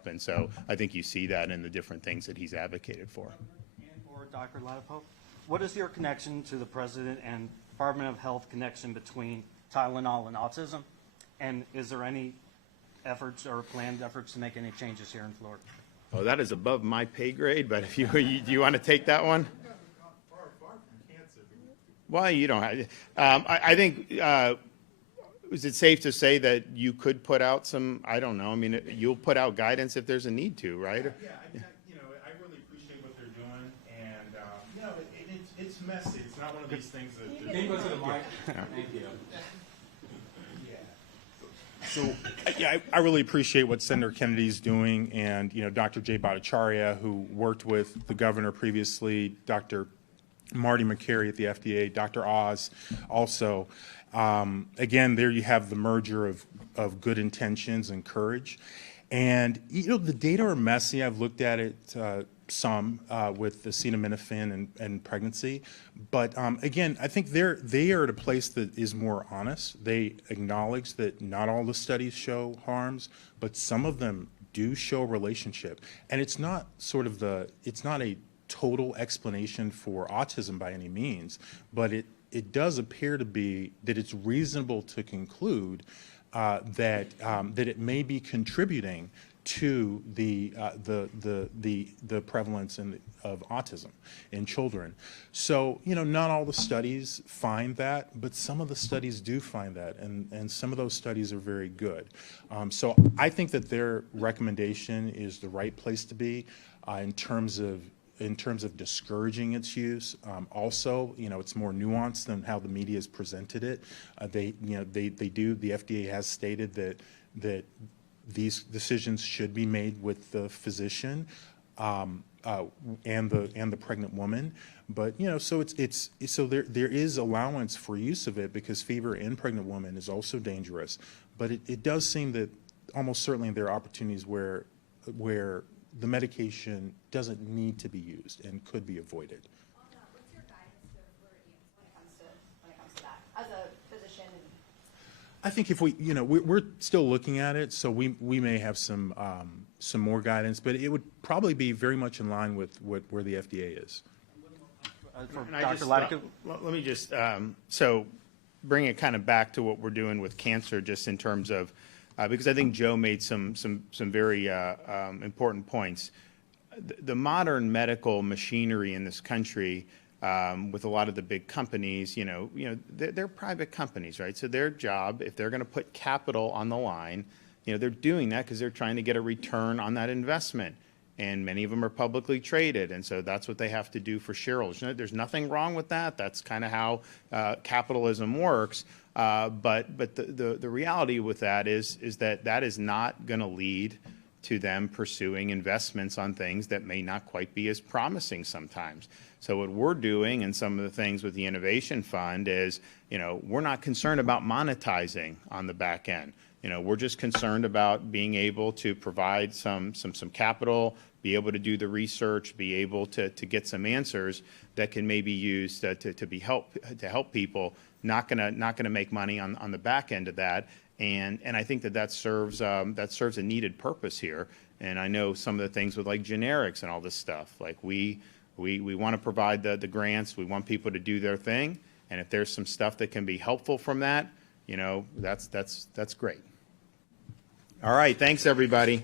up. And so I think you see that in the different things that he's advocated for. And for Dr. Latipo, what is your connection to the President and Department of Health connection between Tylenol and autism? And is there any efforts or planned efforts to make any changes here in Florida? Oh, that is above my pay grade, but if do you want to take that one? Well, you don't have. I think, is it safe to say that you could put out some, I don't know, I mean, you'll put out guidance if there's a need to, right? Yeah, I really appreciate what they're doing, and, it's messy. It's not one of these things that... Can you go to the mic? Thank you. So, I really appreciate what Senator Kennedy's doing, and, Dr. Jay Bhattacharya, who worked with the governor previously, Dr. Marty McCary at the FDA, Dr. Oz also. Again, there you have the merger of good intentions and courage. And, the data are messy. I've looked at it some with acetaminophen and pregnancy. But, again, I think they are at a place that is more honest. They acknowledge that not all the studies show harms, but some of them do show a relationship. And it's not it's not a total explanation for autism by any means, but it does appear to be that it's reasonable to conclude that it may be contributing to the prevalence of autism in children. So, not all the studies find that, but some of the studies do find that, and some of those studies are very good. So I think that their recommendation is the right place to be in terms of discouraging its use. Also, it's more nuanced than how the media has presented it. The FDA has stated that these decisions should be made with the physician and the pregnant woman. But so so there is allowance for use of it, because fever in pregnant women is also dangerous. But it does seem that almost certainly there are opportunities where the medication doesn't need to be used and could be avoided. What's your guidance to Floridians when it comes to that, as a physician? I think if we're still looking at it, so we may have some more guidance, but it would probably be very much in line with where the FDA is. For And Dr. Latipo? let me just so bring it kind of back to what we're doing with cancer, just in terms of because I think Joe made some very important points. The modern medical machinery in this country, with a lot of the big companies, they're private companies, right? So their job, if they're going to put capital on the line, they're doing that because they're trying to get a return on that investment. And many of them are publicly traded, and so that's what they have to do for shareholders. There's nothing wrong with that. That's kind of how capitalism works. But the reality with that is that is not going to lead to them pursuing investments on things that may not quite be as promising sometimes. So what we're doing, and some of the things with the Innovation Fund, is we're not concerned about monetizing on the back end. We're just concerned about being able to provide some capital, be able to do the research, be able to get some answers that can maybe use to help people. Not gonna make money on the back end of that, and I think that serves a needed purpose here. And I know some of the things with like generics and all this stuff. Like we want to provide the grants. We want people to do their thing, and if there's some stuff that can be helpful from that, that's great. All right, thanks everybody.